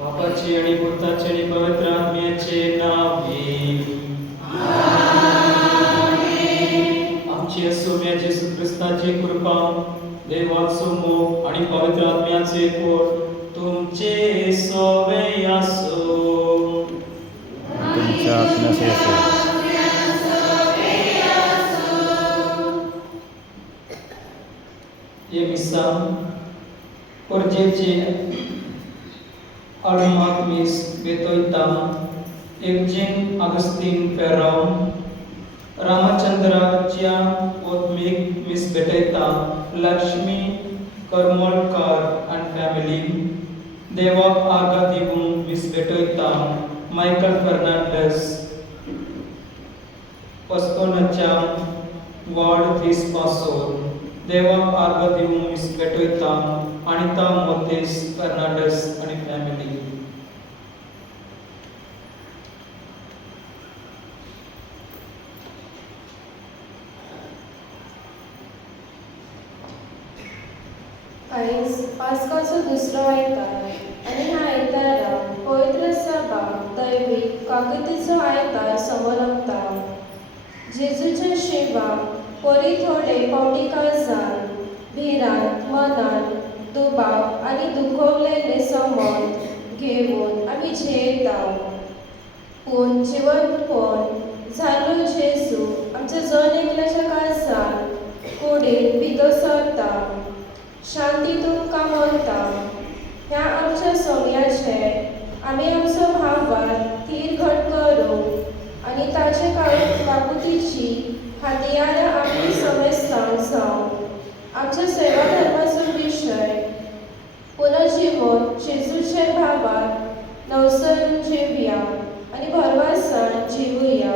बापाचे आणि पुत्राचे आणि पवित्र आत्म्याचे नावे. आमची सौम्य येशू ख्रिस्ताची कृपा, देवाचो मोग आणि पवित्र आत्म्याचे कोड तुमचे सोबे असो. तुमच्या आत्म्यास असो. ये मिसा परजेचे almat mis betoitam Evgen Agustin Ferram Ramachandracia Otmik Miss Betaita Lakshmi Karmolkar and family Devak Agadivum Miss Betoita Michael Fernandez Pasconacha Ward Vispasor Devak Agadivum Miss Betoita Anita Motes Fernandez and family. आयज पास्काचो दुसरो आयतार आनी ह्या आयतारा पवित्र सभा दैवीक काकुतीचो आयतार समोरता. जेजूच्या शेवा परी थोडे फावटी काळजान भिरांत मनान दुबाव आनी दुखवलेले समज घेवन आमी झेयता. पूण जिवंतपण जाल्लो जेजू आमच्या जन एकल्याच्या काळजान कुडीन भितर सरता, शांती तुमकां म्हणटा. ह्या आमच्या सोम्याचे आमी आमचो भावार थीर घट करूंक आनी ताचे काकुतीची हातयारां आपली समजतान जावन आमच्या सेवा धर्माचो विशय पुनर्जीवन जेजूचे भावार नवसरून जिवया आनी भरवासान जिवुया.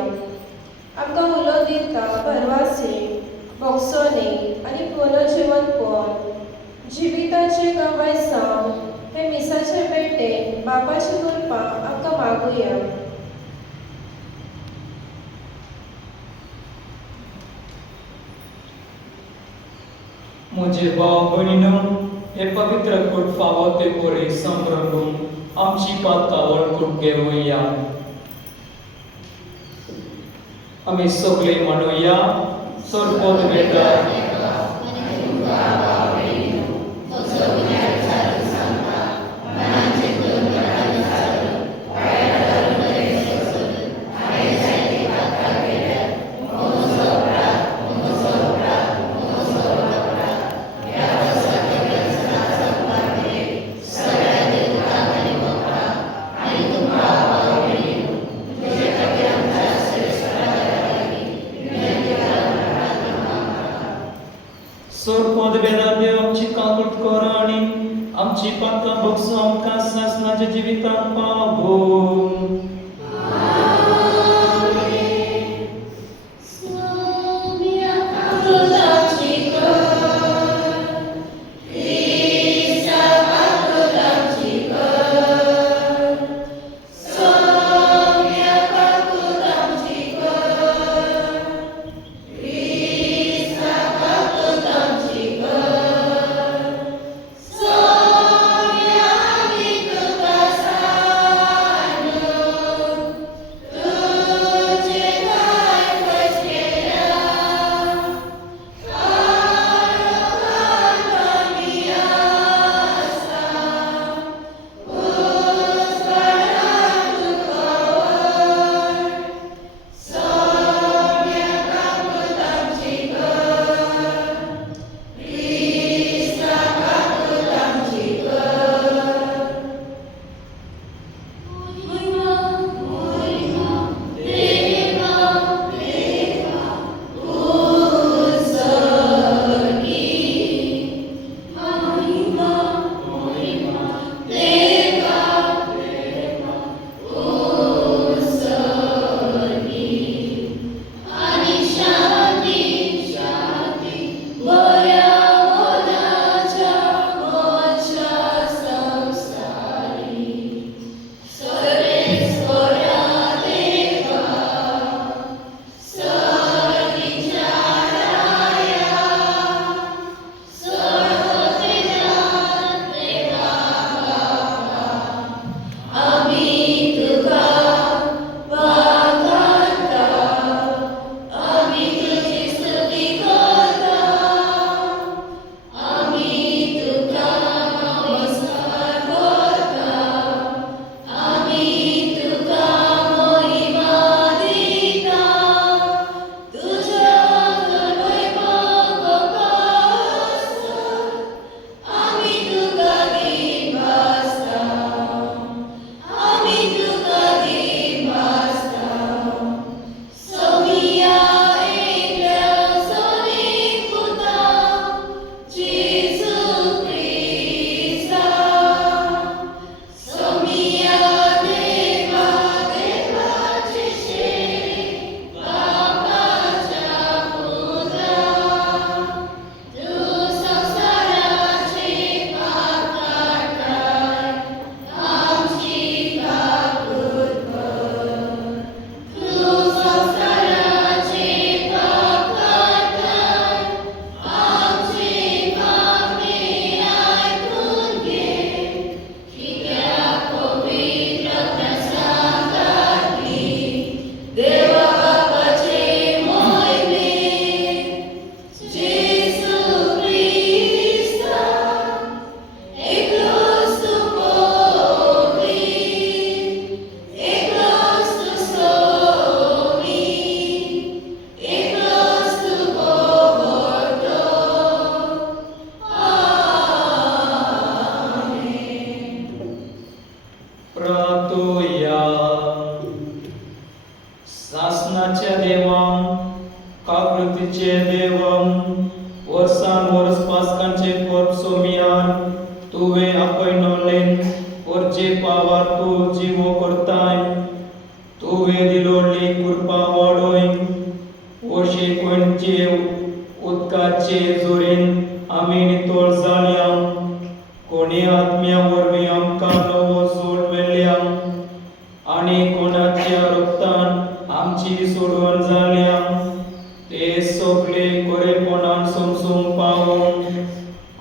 आमकां उलो दिता भरवासे, भोगसोने आनी पुनर्जीवनपण. जिविताचे गवाय जावन हे मिसाचे पेटेन बापाची कृपा आमकां मागुया. मुझे भाव भयणीनो, हे पवित्र कूट फावो ते परी संभ्रमून आमची पातका वळखून घेवया. आमी सगळे म्हणुया, सरपोत बेटा सरपोत बेटा देव आमची काकूट कर आनी आमची पातका भोगसो आमकां सासणाच्या जिवितांत पावो. प्रार्थोया. शासनाच्या देवान, काकृतीचे देवम, वर्सान वर्स पासकांचे पर्व सोमियान तुवे आपयनोलेन वरचे पावार तू जीवो करताय. तुवे दिलोली कृपा वाडोय. ओशे कोणचे उदकाचे जोरेन आमी नितोळ जाल्या. कोणी आत्म्या वरवीं आमकां नवो सोड मेल्या. आनी कोणाच्या रक्तान आमची सोडवण जाल्या. ते सगळे खरेपणान समजूंक पावून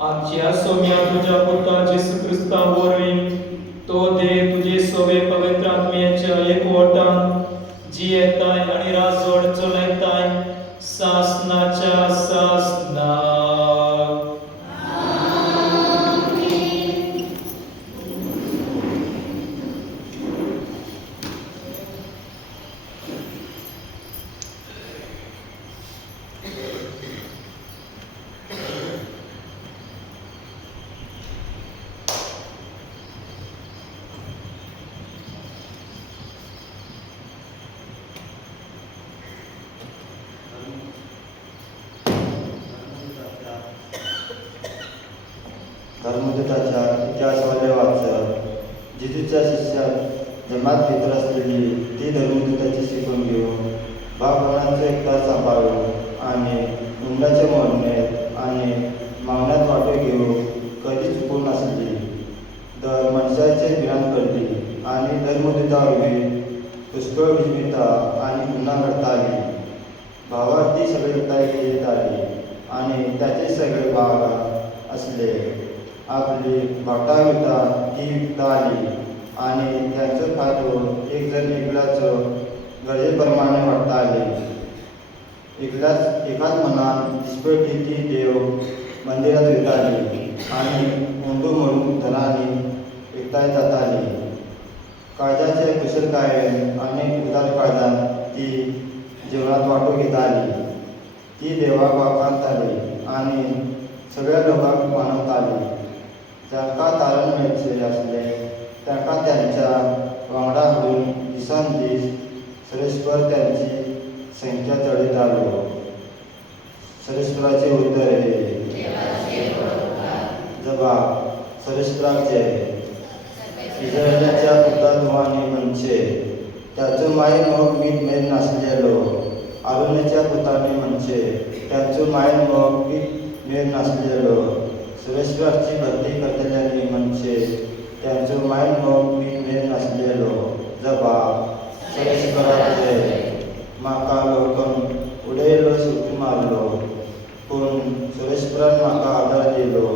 आमच्या सोम्या तुझ्या पुता जेसू क्रिस्ता वरवीं तो दे तुझे सोबे पवित्र आत्म्याच्या एकवटान जियेताय आनी राजवड चलयताय सासनाच्या सासना. धर्मदूताच्या इतिहासावरले वाचत जेजूच्या शिष्यात जमात भितर असलेली ती धर्मदूताची शिकवण घेऊन बापणाचं एकता सांभाळून आणि मुंडाचे मोडणे आणि मागण्यात वाटे घेऊन कधी चुकून नसली. दर मनशाचे विराम करली आणि धर्मदूतावरील पुष्कळ विस्मिता आणि पुन्हा करता आली. भावात ती सगळे एकता येत आली आणि त्याचे सगळे भाग असले. आपली भाटाविता ती विकता आली आणि त्यांचं खातो एक जण एकलाचं गरजेप्रमाणे वाटता आले. एकाच मनात दिसपेटी ती देव मंदिरात येत आली आणि मोंडू म्हणून धनाने एकता जात आली. काळजाचे कुशल काय अनेक उदार काळजात ती जेवणात वाटू घेत आली. ती देवा वाकांत आली आणि सगळ्या लोकांक मानवत आली. ज्यांका तारण मिळचे असले त्यांका त्यांच्या वांगडा हाडून दिसान दीस सरेस्पर त्यांची संख्या चढत आलो. सरेस्पराचे उत्तर जबाब सरेस्पराचे इस्रायलाच्या पुताधुवाने म्हणचे त्याचं माय मग मीठ मेल नसलेलो. आरोनाच्या पुताने म्हणचे त्याचं माय मग मीठ मेल नसलेलो. सुरेश्वरची भक्ती करतल्याने म्हणचे त्यांचं माय मग मीठ मेल नसलेलो. जबाब सुरेश्वराचे म्हाका लोकन उडयलो सुटी मारलो पूण सुरेश्वरान म्हाका आदार दिलो.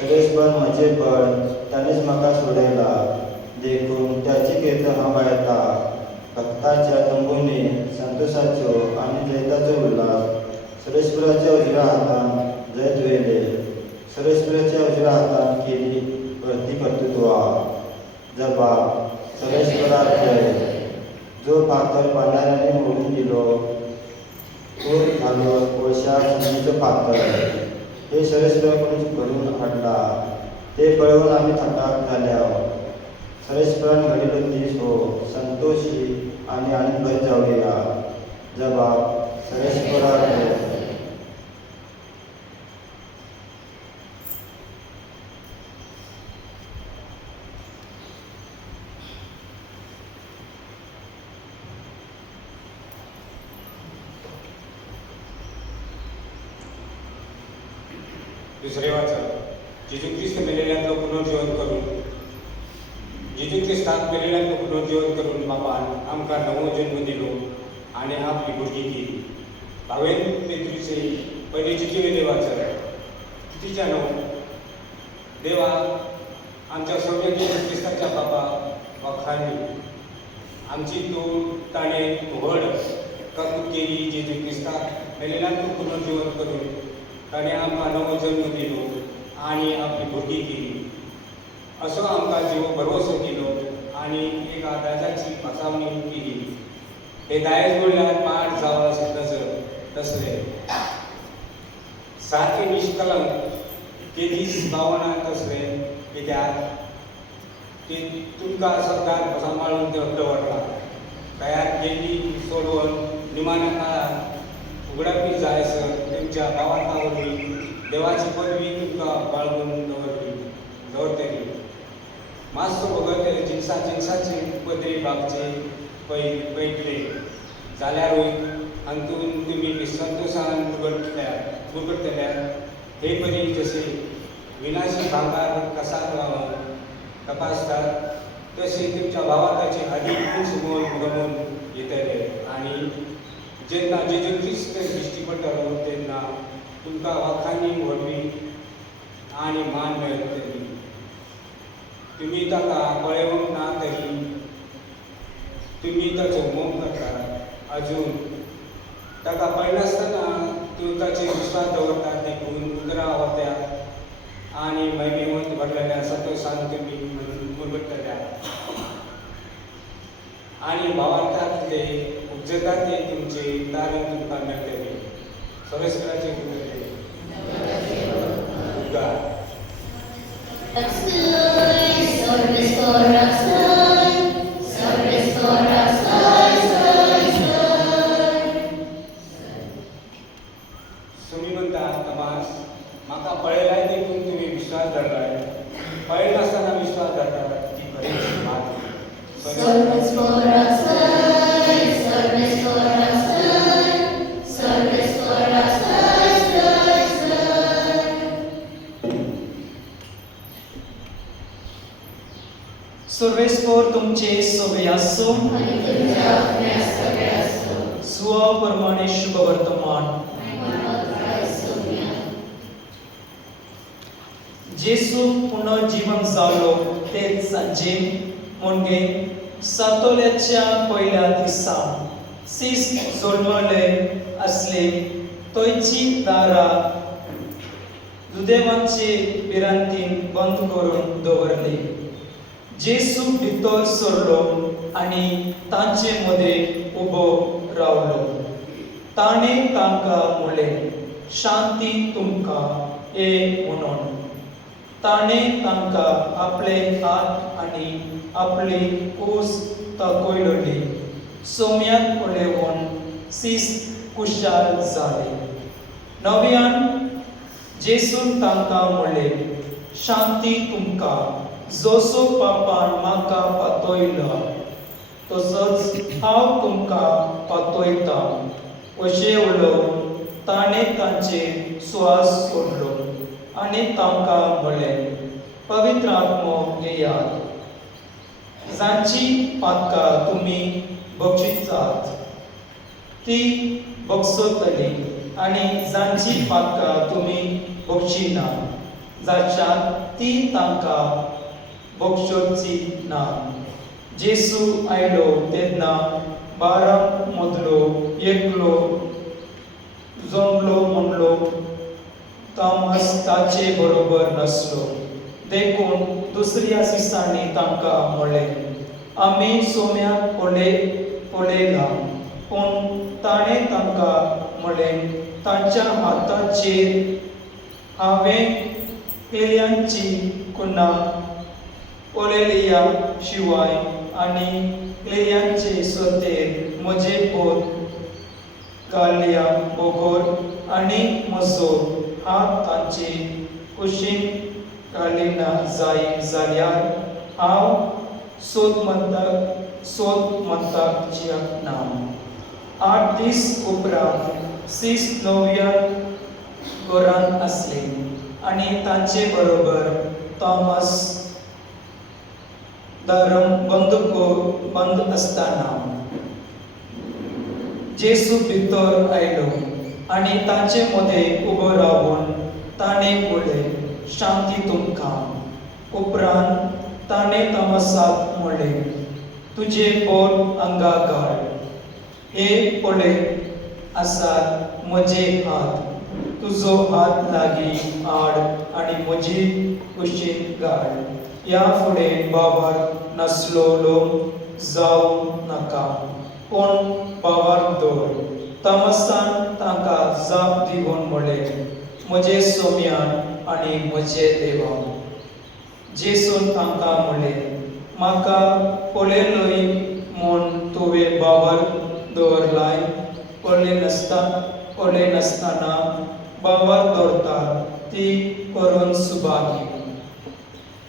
सुरेश्वर म्हजे बळ त्यानेच म्हाका सोडयला देखून त्याची कीर्त हांव गायता. भक्ताच्या तंबूंनी संतोषाचो आनी जैताचो उल्हास सुरेश्वराच्या उजव्या हातान जैत वेले. सुरेश्वराच्या उजव्या हातान केली भरती कर्तृत्वा. जबाब सुरेश्वराचे जो फातर पानाऱ्याने मोडून दिलो तो झालो कोळशा संधीचं फातर. हे सुरेश्वराकडून भरून हाडला ते पळवून आम्ही थकाक झाल्या. सुरेश्वरान घडिलो दीस हो संतोषी आणि आनंदभर जाऊया. जबाब सुरेश्वराचे दुसरे वाचन जेजू ख्रिस्त मेलेल्यांचो पुनर्जीवन करून जेजू ख्रिस्ताक मेलेल्यांचो पुनर्जीवन करून बापान आमकां नवो जन्म दिलो आनी आपली भुरगी केली. हांवें पेत्रूचे पयले चिठ्ठी वाचन तिच्या न्हू देवा आमच्या सगळ्या जेजू ख्रिस्ताच्या बाबा वखाणी आमची तूं ताणें व्हड कर्तूत केली. जेजू ख्रिस्ताक मेलेल्यांचो पुनर्जीवन करून ताणें आमकां नवो जन्म दिलो आनी आपली भुरगी केली. असो आमकां जिवो भरवसो दिलो आनी एक आदाराची पासावणी केली. हे दायज म्हणल्यार पाठ जावं तसले सारके निश्कलंक ते दीस भावना तसले कित्याक ती तुमकां सदांच सांबाळून दवरला. तयार केली सोडून निमाण्या काळात उगडापी जायसर तुमच्या भावार्थावरवी देवाची पदवी तुमकां बाळगून दवरतली. मातसो भगत जिन्साची पदरी बागचे पैटले जाल्यारूय हातून तुमी संतोशान बुरगटल्यार हे परी जसे विनाशी भांगार कसात लावन तपासतात तसे तुमच्या भावार्थाचे अधिक उंच मोल गमून येतले. आणि जेन्ना जेजू ख्रिस्त दिश्टी पडटलो तेन्ना तुमकां वखाणी व्हडवी आनी मान मेळटली. तुमी ताका पळोवंक ना तरी तुमी ताचो मोग करतात. अजून ताका पळनासतना तूं ताचेर विश्वास दवरतात देखून उतरां वत्या आनी महिमेवंत भरलेल्या संतोशान तुमी मुरगटल्या. आनी भावार्थांतले उपजतात ते तुमचे तारण तुमकां मेळटले. सर्वेस्पराचे उद्गार. सुमी म्हणटा तमास म्हाका पळयलाय देखून तुमी विश्वास धरलाय. पळयनासतना विश्वास धरतात ती खरीच बात. सर्वेस्पर तुमचे सगळे आसो. स्वप्रमाणे शुभ वर्तमान. जेसू पुनर्जीवन जालो ते सांजे म्हणजे सातोल्याच्या पयल्या दिसा सीस जल्मले असले थंयची दारां दुदेवांचे विरांतीन बंद करून दवरली. जेसू भितर सरलो आनी तांचे मदें उबो रावलो. ताणें तांकां म्हणलें, शांती तुमकां ये म्हणून. ताणें तांकां आपले हात आनी आपली कूस दाखयली. सोम्याक पळोवन सीस कुशाल जाले. नव्यान जेसून तांकां म्हणलें, शांती तुमकां. जसो पापान म्हाका पातयला तसोच हांव तुमकां पातयता. अशें उलोवन ताणें तांचेर स्वास सोडलो आनी तांकां म्हणलें, पवित्र आत्मो येयात. जांची पातकां तुमी भक्षितात ती भक्षतली आनी जांची पातकां तुमी भक्षिना जाच्यात ती तांकां भक्षची ना. जेसू आयलो तेन्ना 12 मदलो एकलो जमलो म्हणलो तोमास ताचे बरोबर नसलो. देखून दुसऱ्या दिसांनी तांकां म्हणलें, आमी सोम्याक पळयला. पूण ताणें तांकां म्हणलें, तांच्या हाताचेर हांवें केल्यांची कुन्ना पळयल्या शिवाय आनी केल्यांचे सर्तेर म्हजे पोत घाल्या बगर आनी म्हजो हात तांचे कुशीन घालिना जाल्यार हांव सोद म्हणटाक ना. 8 दीस उपरांत सीस नव्या घरांत आसले आनी तांचे बरोबर तोमास दारां बंद आसतना जेसू भितर आयलो आनी तांचे मदें उबो रावन ताणें म्हणलें, शांती तुमकां. उपरांत ताणें तोमासाक म्हणलें, तुजे बोट हांगा घाल. हे पळय आसात म्हजे हात. तुजो हात लागीं हाड आनी म्हजी कुशीन घाल. ह्या फुडें भावाक नासलोलो जावं नाका, पूण भावाक दवर. तोमासान तांकां जाप दिवन म्हणलें, म्हजे सोम्यान आनी म्हजे देवा. जेसून तांकां म्हणलें, म्हाका पळयलोय म्हूण तुवें बावर दवरलाय, पळय नासतना बावर दवरता ती करून सुभागी.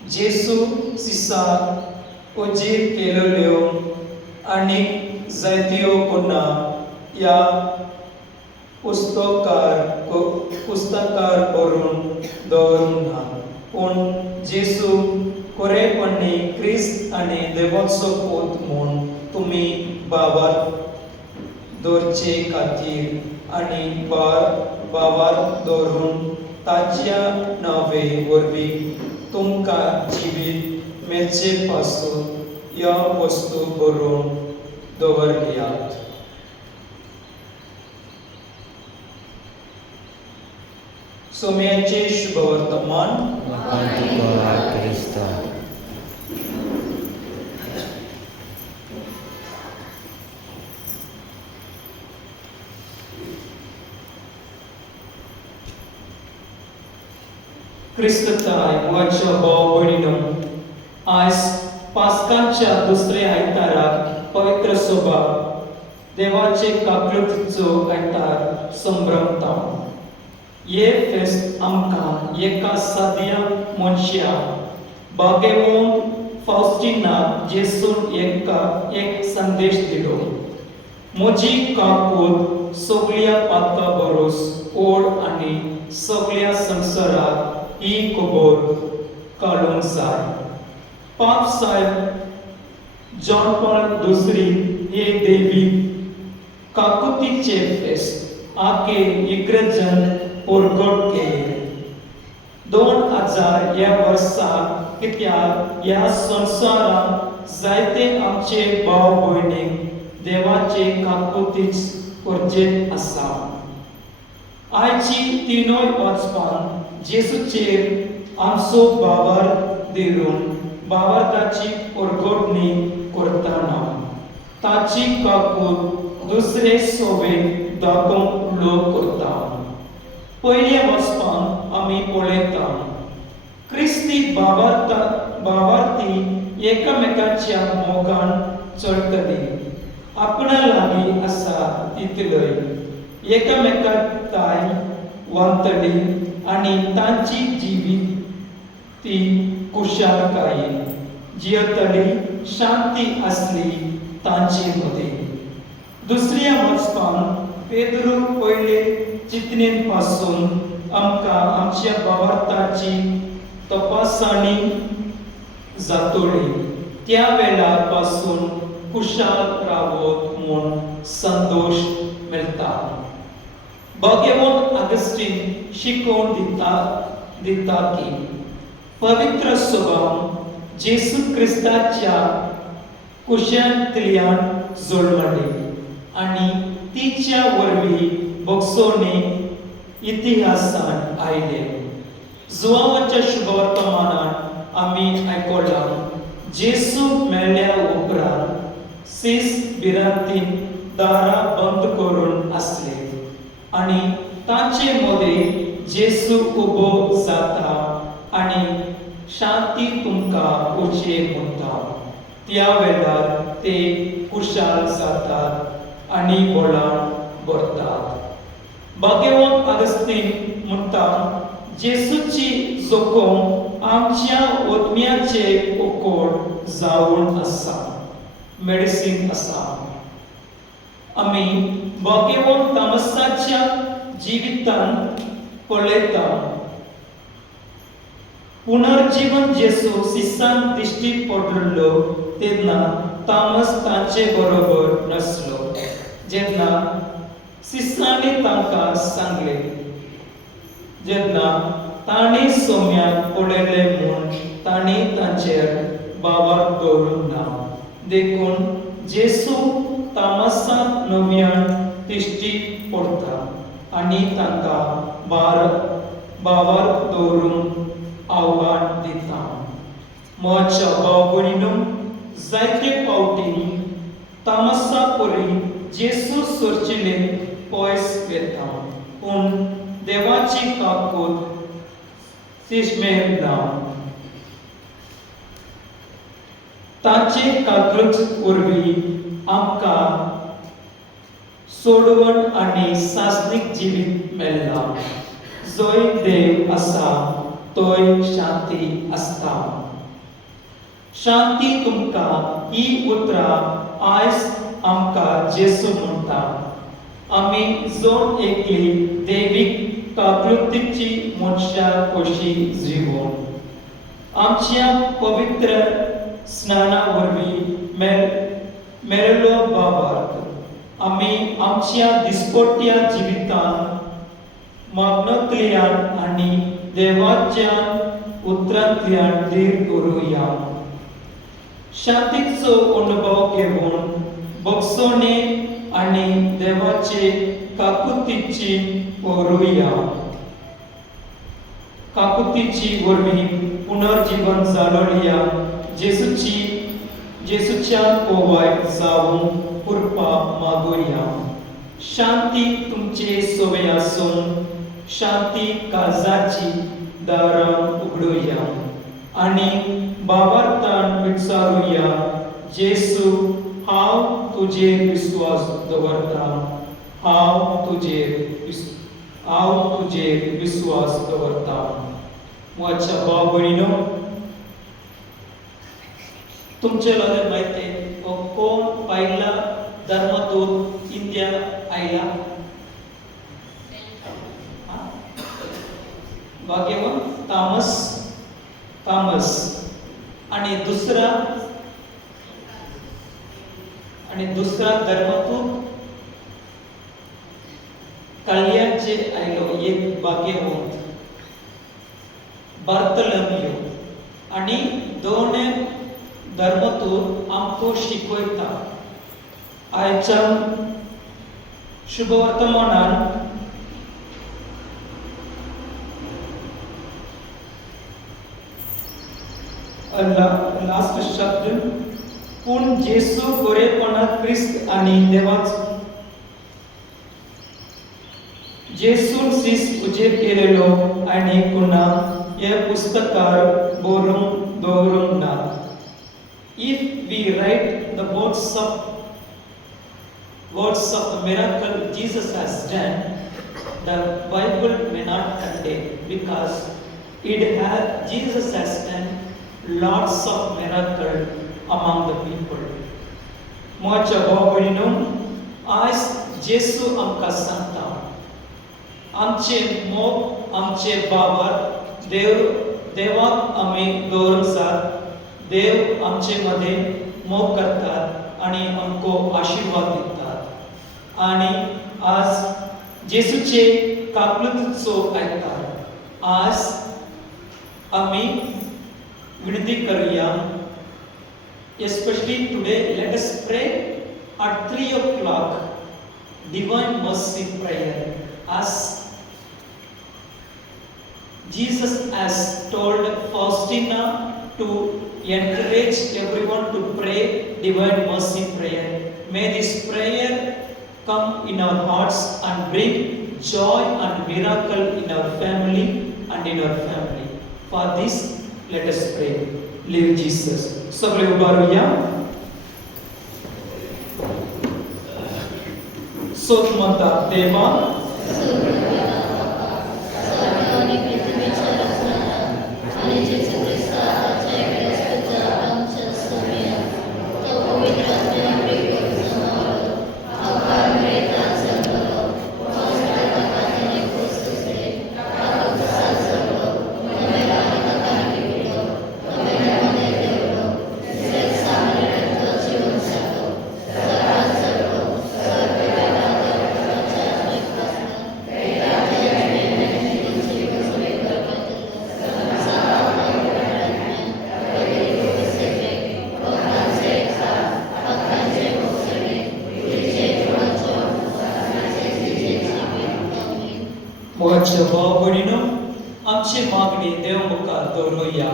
जेसू सिसाक उजीर केलेल्यो आनी जायत्यो गुणां ह्या पुस्तकार बरोवन दवरूंक ना, पूण जेसू खरेपणी क्रिस्त आनी देवाचो पूत म्हूण तुमी बावर दवरचे खातीर आनी बावर दवरून ताच्या नांवे वरवीं तुमकां जिवीत मेळचे पासून ह्या वस्तू बरोवन दवरल्यात. सोम्याचे शुभवर्तमान. तुका क्रिस्ता. क्रिस्तताय वाच्या भाव भयणीनो, आज पास्काच्या दुसऱ्या आयताराक पवित्र सभा देवाचे काकळुतीचो आयतार संभ्रमता. हे फेस्त आमकां एका साद्या मनशा भाग्यवान फाउस्टिनाक जेसून एक संदेश दिलो. म्हजी काकूट सगळ्या पातका बरोस ओड आनी सगळ्या संवसाराक ही खबर काडूंक जाय. पाप साहेब जॉन पॉल दुसरी हे देवीक काकुतीचे फेस्त आखे इग्रजन परगट केले. 2000 ह्या वर्सा कित्याक ह्या संवसारांत जायते आमचे भाव भयणीक देवाचे काकुतीच करचें आसा. आयची तिनूय वचपान जेसूचेर आमचो बावर दवरून बावर ताची परगटणी करतना ताची काकूट दुसरे सोवेक दाखोवंक लोक करता. पयल्या वचपान आमी पळयता क्रिस्ती बावार्थी एकामेकाच्या मोगान चलतली. आपणा लागीं आसा तितलय एकामेकांताय वांतली आनी तांची जिवीत ती कुशालकायी जियेतली शांती आसली तांचे मदीं. दुसऱ्या वचपान पेद्रू पयले चिंतनेन पासून आमकां आमच्या बावार्थाची तपासणी जातली. त्या वेळार पासून कुशाल रावत म्हूण संतोष मेळटा. भगवान ऑगस्टीन शिकोवन दिता की पवित्र सभा जेसू क्रिस्ताच्या कुशांतल्यान जोडमली आनी तिच्या वरवीं बगसोनी इतिहासान आयले. जुवांवाच्या शुभवर्तमानांत आमी आयकलां जेसू मेळ्ळ्या उपरांत सीस बिरांतीन दारां बंद करून आसले आनी तांचे मदीं जेसू उबो जाता आनी शांती तुमकां उचेर म्हणटा. त्या वेळार ते कुशाल जातात आनी बोलान भरतात. भगवान ऑगस्टीन म्हणटा जेसूची जोखम आमच्या ओतम्याचे उकोड जावन आसा, मेडिसीन आसा. आमी भगवान तामसाच्या जिवितांत पळयता पुनर्जीवन जेसू सिसान दिश्टी पडलो तेन्ना तामस तांचे बरोबर नसलो. जेन्ना सिसांनी तांकां सांगले, जेन्ना तांणी सोम्याक पळयले म्हूण तांणी तांचेर बावर दवरूंक ना. देखून जेसू तामसांत नव्यान दिश्टी पडटा आनी तांकां बावर दवरूंक आव्हान दिता. म्हज्या भाव भयणीनो, जायते फावटी तामसा परी जेसू सोरचिलेन पयस वेता, पूण देवाची काकूट तिश्मेर ना. ताचे काकूच वरवीं आमकां सोडवण आनी सासणीक जिवीत मेळ्ळा. जंय देव आसा थंय शांती आसता. शांती तुमकां ही उतरां आयज आमकां जेसू म्हणटा. आमी जोड एकली देवीक काकुळतीची मनशां कशी जिवोन आमच्या पवित्र स्नाना वरवीं मेळिल्लो बाबार्थ आमी आमच्या दिसपट्ट्या जिवितांत मागणोंतल्यान आनी देवाच्या उतरांतल्यान धीर दवरुया. शांतीचो अनुभव घेवन बगसोणे आनी देवाचे काकुतीची व्हरुया. काकुतीची वरवीं पुनर्जीवन जालोल्या जेसूच्या पोवाय जावूं कृपा मागुया. शांती तुमचे सोबे आसून शांती काळजाची दारां उगडुया आनी बाबार्थान विचारुया, जेसू हांव तुजेर विश्वास दवरतां. हांव तुजेर विश्वास दवरतां. मोच्या भाव भयणीनो, तुमचे लागीं माहिती हो कोण पहिला धर्मदूत इंडिया आयला? भाग्यवान थॉमस आणि दुसरा धर्मदूत कल्याणचे आयलो एक भाग्यवंत बार्थोलोमेव. आणि दोन धर्मदूत आमकां शिकयता. आयच्या शुभवर्तमानान लास्ट शब्द पूण जेसू गोरेपणात क्रिस्त आणि देवाच जेसून सीस उजेड केलेलो आणि कुणा हे पुस्तकार बरोवन दवरूंक ना. If we write the words of the miracle Jesus has done, the Bible may not contain, because Jesus has done lots of miracles among the people. मोच्या भाव भयणीनो, आज जेसू आमकां सांगता, आमचे मोग आमचे बाबार देवाक आमी दवरूंक जाय. देव आमचे मध्ये मोग करतात आणि आमको आशीर्वाद दितात. आणि आज जेसूचे काकुळतीचो आयतार. आज आमी विनंती करूया. Especially today, let us pray at 3 o'clock Divine Mercy Prayer. As Jesus has told Faustina to encourage everyone to pray Divine Mercy Prayer. May this prayer come in our hearts and bring joy and miracle in our family and in our family. For this, let us pray. Live Jesus. सगळे उभारूया. सोत म्हणतात, देवा मोच्या भाव भयणीनो, आमची मागणी देव मुखार दवरूया.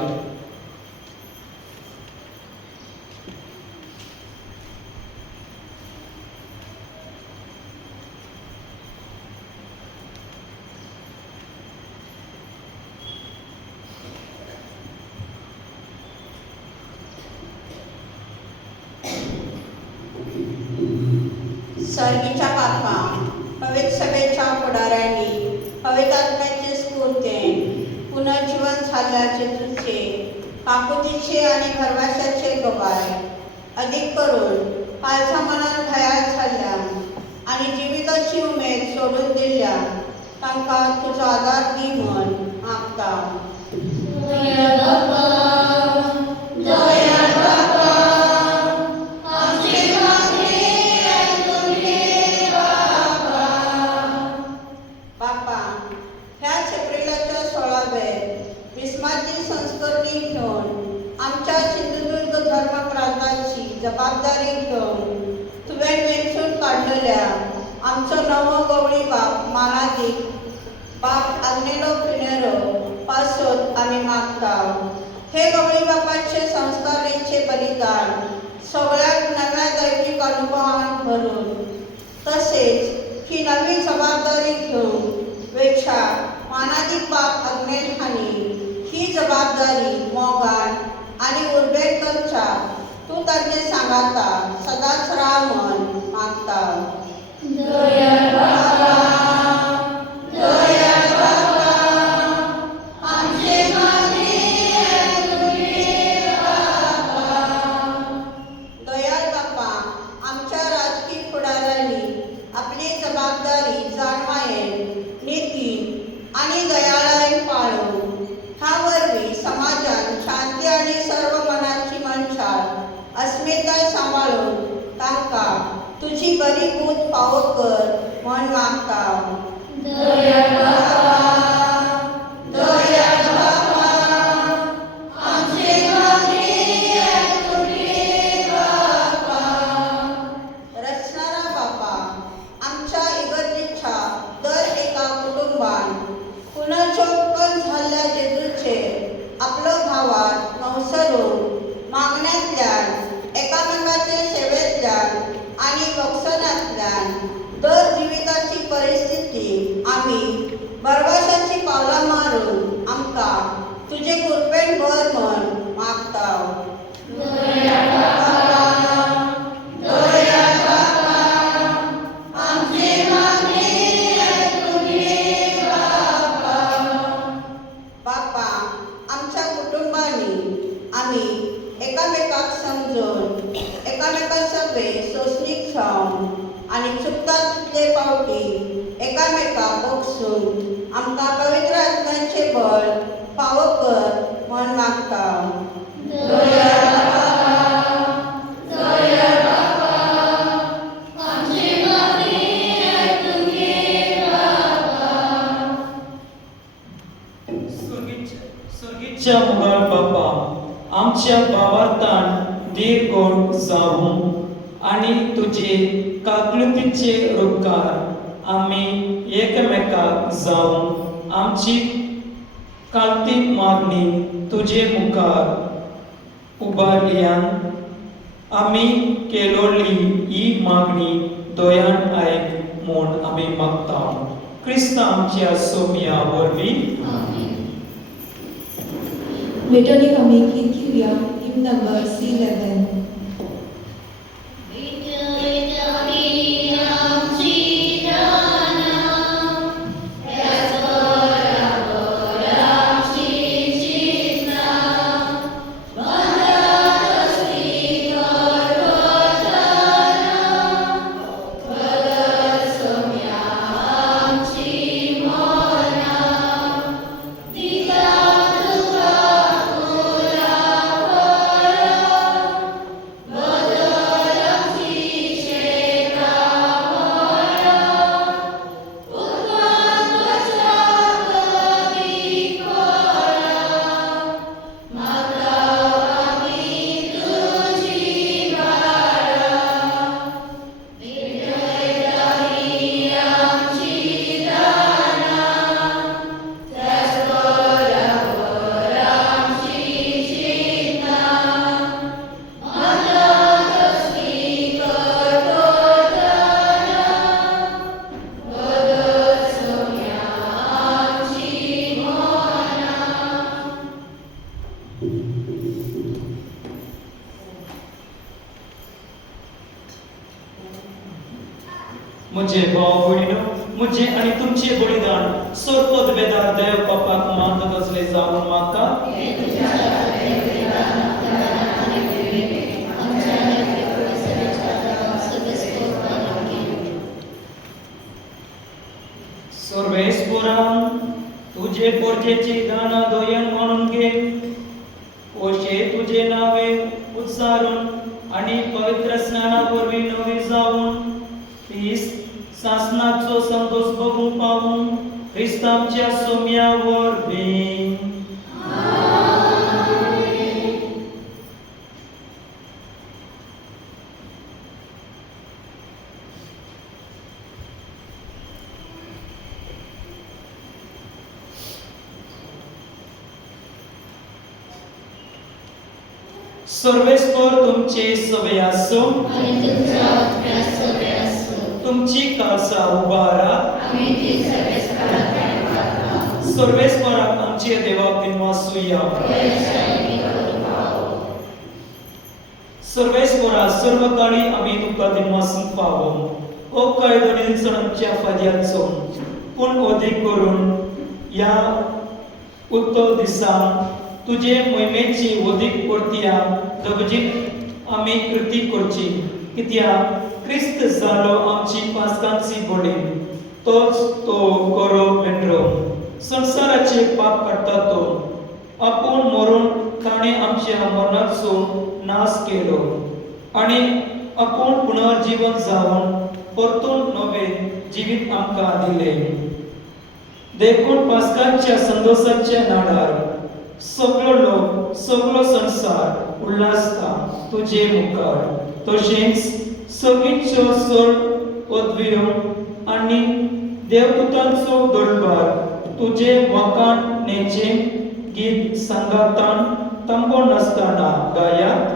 सर्गीच्या बापा पवित्र सभेच्या पुढाऱ्यांनी पवित्र आत्म्याचे स्फूर्तेन पुनर्जीवन झाल्याचे तुझे काकुतीचे आणि भरवशाचे गवाय अधिक करून कालच्या मनात भयात झाल्या आणि जिविताची उमेद सोडून दिल्या तांकां तुजो आदार दी म्हण मागता. बापा ह्याच एप्रिलाच्या 16वेर विस्माची संस्करणी घेवन आमच्या सिंधुदुर्ग धर्म प्रांताची जबाबदारी घेवन तुवें वेंचून काडलेल्या आमचो नवो गवळी बाप मानादीक बाप आग्नेलो पिणेरो पासत आमी मागता. हे गवळी बापाचे संस्कारांचे बलिदान सगळ्याक नव्या दैवीक अनुभवान भरून तसेच ही नवी जबाबदारी घेवन वेचार मानादीक बाप आग्नेल हांणी ही जबाबदारी मोगान आनी उर्बेर करच्याक तूं तांचे सांगाता सदांच राव म्हण मागता. दयाळ बापा आमच्या राजकीय फुडाऱ्यांनी आपली जबाबदारी जाणवायेन नितीन आनी दयाळायेन पाळून ह्या वरवीं समाजान शांती आनी सर्व मनाची मनशार अस्मिताय सांबाळून तांकां तुजी बरी बूद फावो कर म्हण मागता. रचणारा बापा आमच्या इगर्जेच्या दर एका कुटुंबान पुनर्जोपन झाल्ल्या जेजूचेर आपलो भावात नवसरून मागण्यांतल्यान एकामेकाचे सेवेंतल्यान आनी वखसनांतल्यान दर जिविताची परिस्थिती आमी भरवशाची पावलां मारून आमकां तुजे कृपेन भर म्हण मागता. बापा आमच्या कुटुंबांनी आमी एकामेकाक समजून एकामेका सगळे सोंसणीक जावन आनी चुकता तितले फावटी एकामेकाक बोगसून आमकां पवित्र आत्म्याचे बळ फावो कर म्हण मागता. सुर्गीच्या मुखार बापा आमच्या भावार्थान देर गोड जावूं आनी तुजे काकलुतीचे उपकार आमी एकमेकाक जावूं आमची कालती मागणी तुजे मुखार उबारल्यान आमी केलोली ही मागणी दोयान आयक म्हूण आमी मागता. क्रिस्त आमच्या सोम्या वरवीं Metonic आमी गीत घेवया हिम नंबर C11. मुझे भाव भयणीनो, मुझे आणि तुमचे बलिदान सोडतोच बेदार देव बापाक मानत असले जाऊन म्हाका सर्वेस्परान तुझे पोरजेची दाना दोयन म्हणून घे, ओशे तुझे नावे उच्चारून आणि पवित्र स्नानापूर्वी नवी जाऊन ती शासनाचो संतोष बघून पाहून ख्रिस्तांच्या सोम्यावर बी सर्वेस्पर तुमचे सवय असो तुमची काळसा उभारा सर्वेस्पराक आमचे देवाक दिनवासूया सर्वेस्परा सर्व काळी आम्ही तुका दिनवासून पावो ओ कायदोनी सणांच्या फाद्याचो पूण अधिक करून या उत्तर दिसा तुझे मोहिमेची अधिक परतिया दबजीत आम्ही कृती करची कित्याक क्रिस्त जालो आमची पासकांची बळी तोच तो करो मेंढरो संसाराचे पाप काढता तो आपूण मरून ताणे आमच्या मरणाचो नाश केलो आणि आपूण पुनर्जीवन जावन परतून नवे जीवित आमकां दिले देखून पासकांच्या संतोषाच्या नाडार सगळो लोक सगळो संसार उल्हासता तुझे मुखार तशेंच सगळींचो चड पदव्यो आनी देवदूतांचो दरबार तुझे वाकान नेचे गीत संगातान तंबो नासतना गायात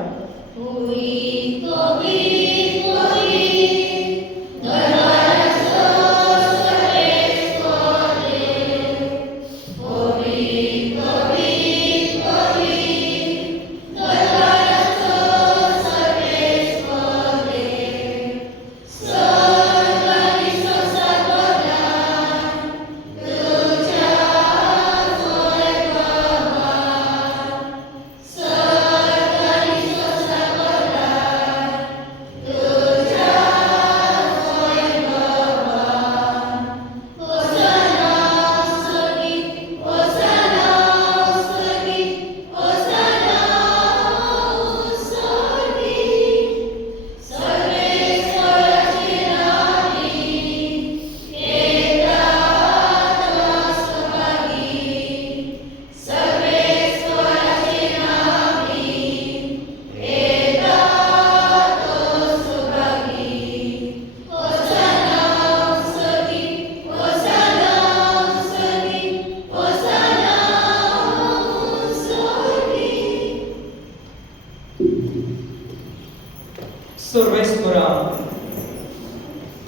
सर्वेस्परा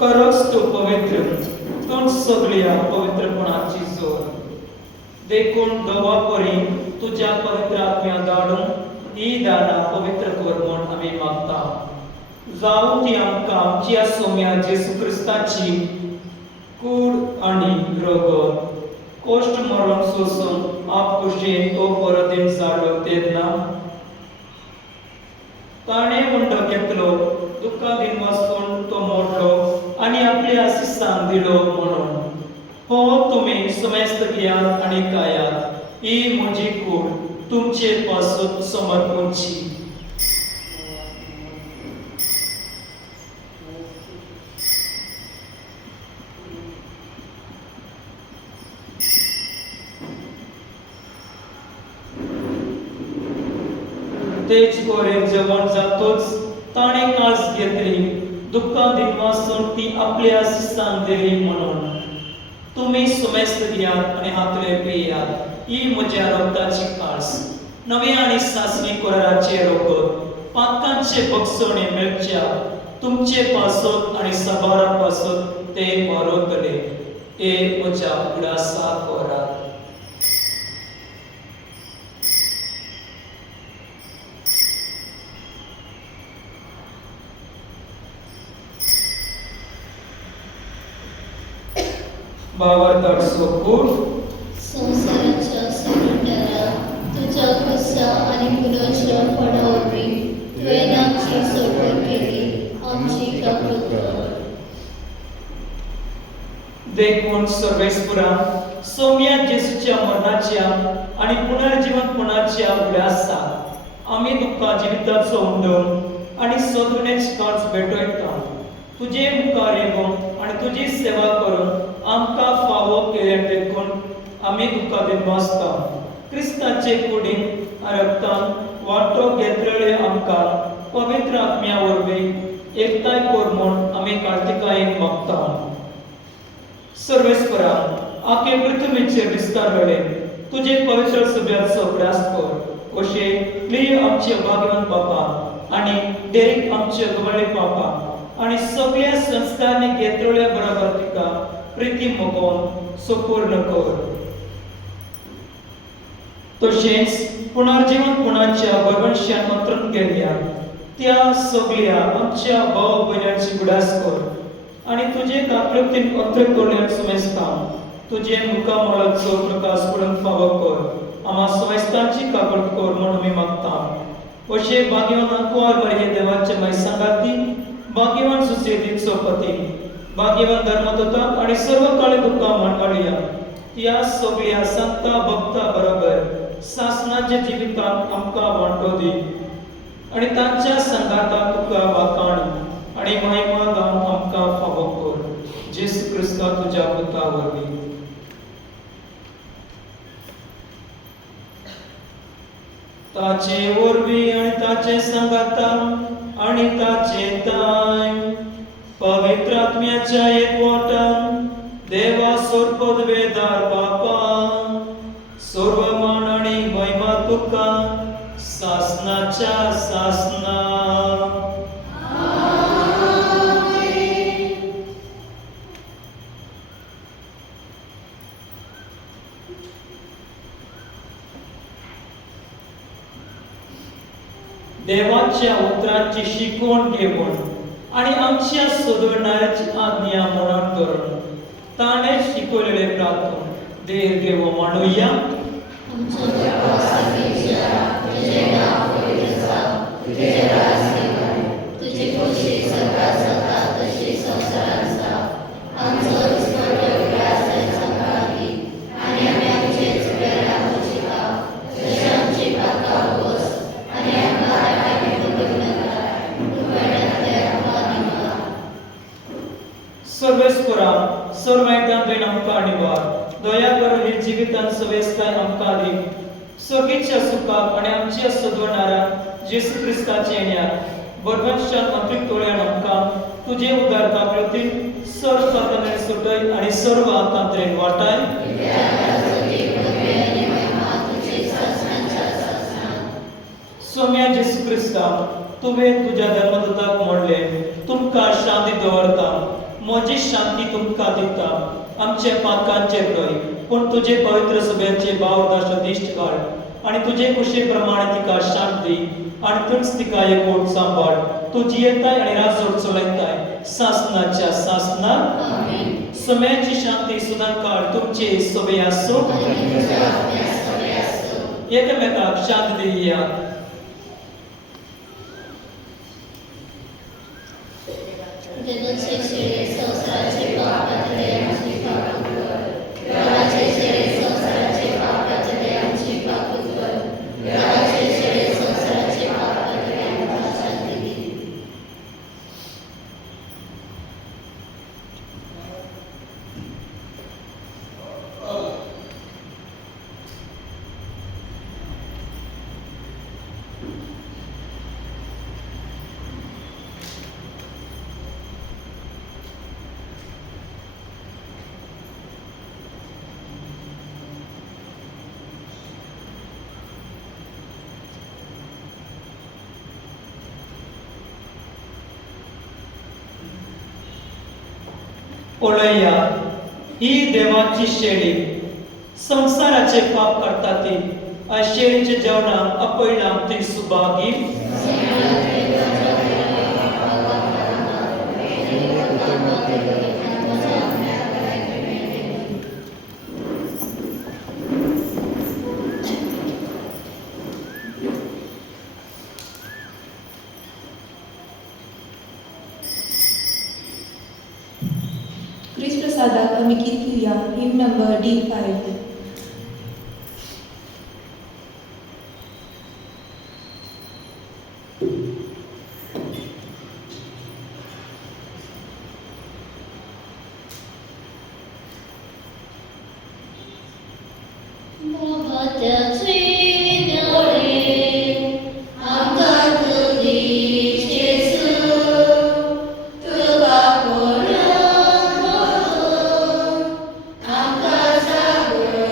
करस तो पवित्र तोंड सगळ्या पवित्रपणाची जोर देखून गवापरी तुझ्या पवित्र आत्म्या धाडून ही दाना पवित्र कर म्हूण आमी मागता जावं ती आमकां आमच्या सोम्या जेसू क्रिस्ताची कूड आनी रगत कोश्ट मरण सोसून आप कुशेन तो परतीन जालो तेन्ना ताणे मुंड घेतलो दुःखा दिन वाचून तो मोडलो आणि आपल्या आशिसांक दिलो म्हणून हो तुम्ही समस्त घ्यात आणि कायात ही म्हजी कूड तुमचे पासून समर्पूंची तेच कोरे जेवण जातोच ताणे कास घेतली दुःखा दिन वाचून ती आपल्या आशिसांक दिली म्हणून तुम्ही समस्त घ्यात आणि हातले पियात ही म्हज्या रक्ताची कास नवे आणि सासवी कराराचे रोगत पातकांचे बक्षणे मेळच्या तुमचे पासत आणि सबारा पासत ते बरोतले ए म्हज्या उडासा कोरात भावार्थात सोपूर संसाराच्या सिलेंडरा तुझ्या कसा आणि पुराच्या पडावरी तुवें आमची सोडवण केली आमची काकूळ कर. देखून सर्वेस्पुरा सौम्या जेसूच्या मरणाच्या आणि पुनर्जीवनपणाच्या उगडासा आम्ही दुःखा जिविताचो उंडोवन आणि सदवण्याची काळज भेटयता तुझे मुखार येवून आणि तुझी सेवा करून आमकां फावो केले देखून आम्ही दुःखांत वाचता क्रिस्ताचे कुडीन रक्तान वांटो घेतलेले आमकां पवित्र आत्म्या वरवीं एकताय कर म्हूण आमी कार्तिकायेक मागता. सर्वेस्परा आखे पृथ्वीचेर विस्तार वेळे तुझे पवित्र सभ्याचो प्रयास कर अशे क्लिय आमचे भाग्यवान पापा आणि डेरीक आमचे गवळले पापा आणि सगळ्या संस्थांनी घेतलेल्या बरोबर तिका प्रिती मोगोवन सुपूर्ण कर. तशेंच पुनर्जीवनपणाच्या बरवंशान अंतरून गेल्ल्या त्या सगळ्या आमच्या भाव भयणांची उडास कर आणि तुझे काकलुतीन अत्र कडल्यान समेस्ता तुझे मुखामळाचो प्रकाश पडून फावो कर आम्हा समेस्तांची काकूळ कर म्हूण आमी मागता. अशे भाग्यवान कुंवार मरिये देवाचे मैसांगाती भाग्यवान सुसेतीचो पती भाग्यवान धर्मदूता आणि सर्व काळे दुःखा मंडळीया या सगळ्या संता भक्ता बरोबर सासनाच्या जिवितांत आमकां वांटो दी आणि तांच्या संगाता तुका वाखाण आणि महिमा गावन आमकां फावो कर जेसू क्रिस्ता तुज्या पुता वरवीं. ताचे वरवीं आणि ताचे संगाता आणि ताचे ताय पवित्र आत्म्याच्या एकवटान देवा सोरपद वेदार बापा सर्वमान आणि महिमा तुका सासनाच्या सासना. देवाच्या उतरांची शिकवण घेऊन आणि आमच्या सदवणाऱ्याची आज्ञा मनात धरून ताणे शिकवलेले प्रार्थना देह घेव मांडूया. सर्वेस्पुरा सर्वैतान देण आमकां निवार दया करून हे जीवितान सवेस्ताय आमकां दी सगळीच्या सुखाक आणि आमच्या सदवणारा जेसू क्रिस्ताचे येण्यार बरवंशान अंतरीक तोळ्यान आमकां तुझे उदार काकळुतीन सर्व कातने सुटय आणि सर्व आकांत्रेन वाटाय. सौम्या जेसू क्रिस्ता तुवें तुझ्या धर्मदूताक म्हणले तुमकां शांती दवरता म्हजी शांती तुमकां दिता आमचे पातकांचेर न्हय पूण तुझे पवित्र सभेचे भावदाश दिश्ट काड आणि तुझे कुशे प्रमाणे तिका शांती आणि तुच तिका एकवट सांबाळ तू जियेताय आणि राजोड चलयताय सासनाच्या सासना. समेची शांती सुदांकाळ तुमचे सभे आसो एकमेकाक शांती दिया. पळया ही देवाची शेळी संसाराचे पाप करता ती शेळीचे जेवणाक अपयणाक ती सुभागी. प्रतिसादाक आमी गीत घेऊया हिम नंबर D5. त्याचे डोळे आमकां तुझी जेजू तुका पळोवन आमकां जागो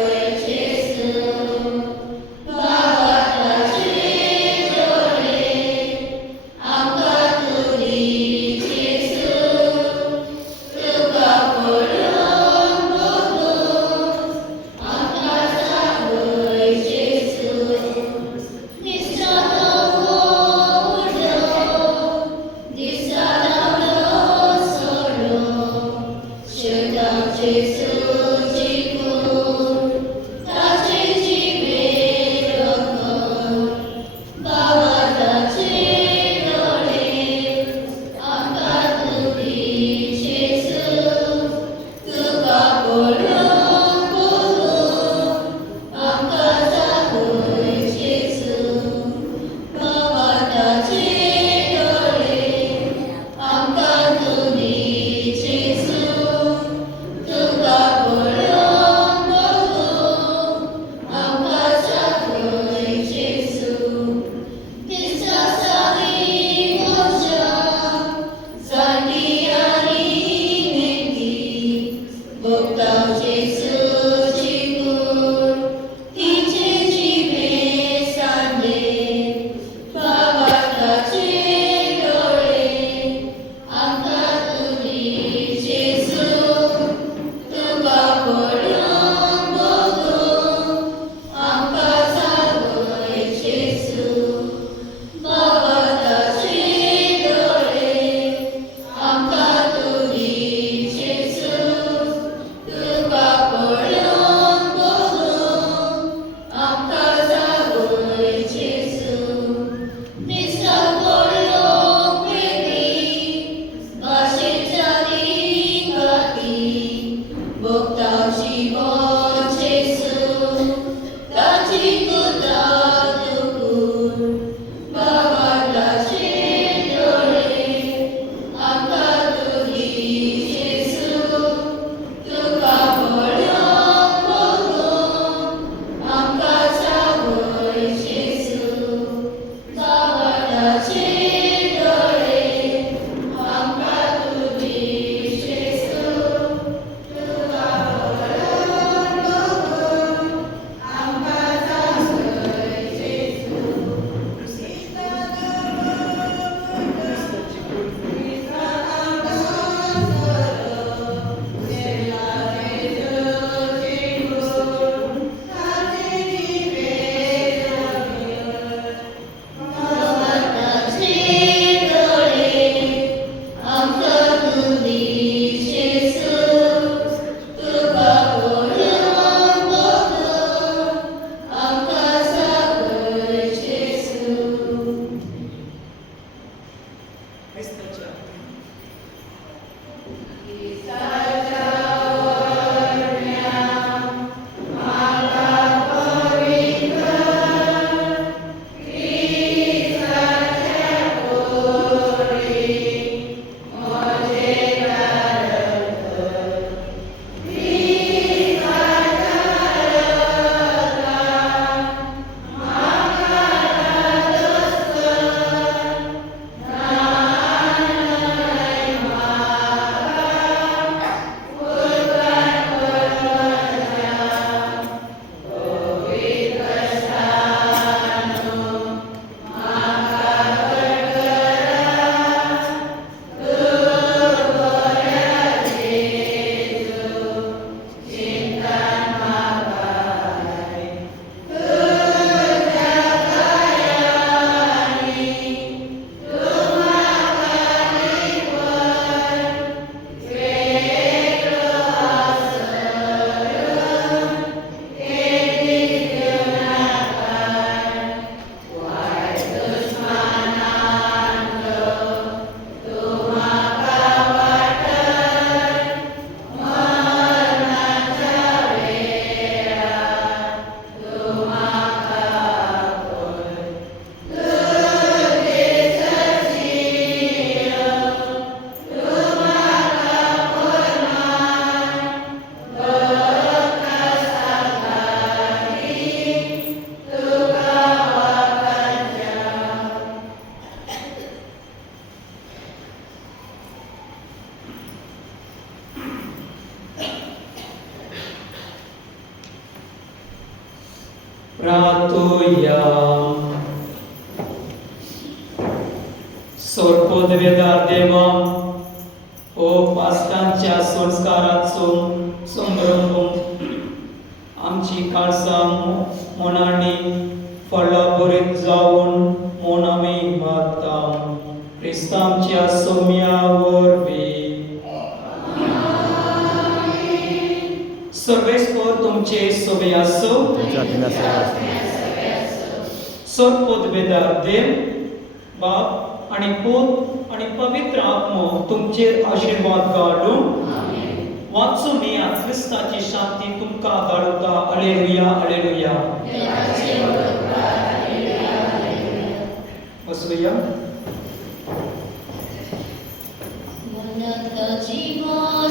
मातुया सोरपोदवेदार देवा ओ पास्टांच्या संस्काराचो संभ्रम आमची काळसां मनांनी फळां बरीत जावन म्हूण आमी मागता क्रिस्तांच्या सोम्या वरवीं सर्वेस्पर तुमचे सोबे आसो सोरपोदवेदार देव बाप आणि पूत आणि पवित्र आत्मो तुमचेर आशीर्वाद गाडूं वाचून ह्या क्रिस्ताची शांती तुमकां धाडुता हालेलुया हालेलुया बसुया वंदत जीवा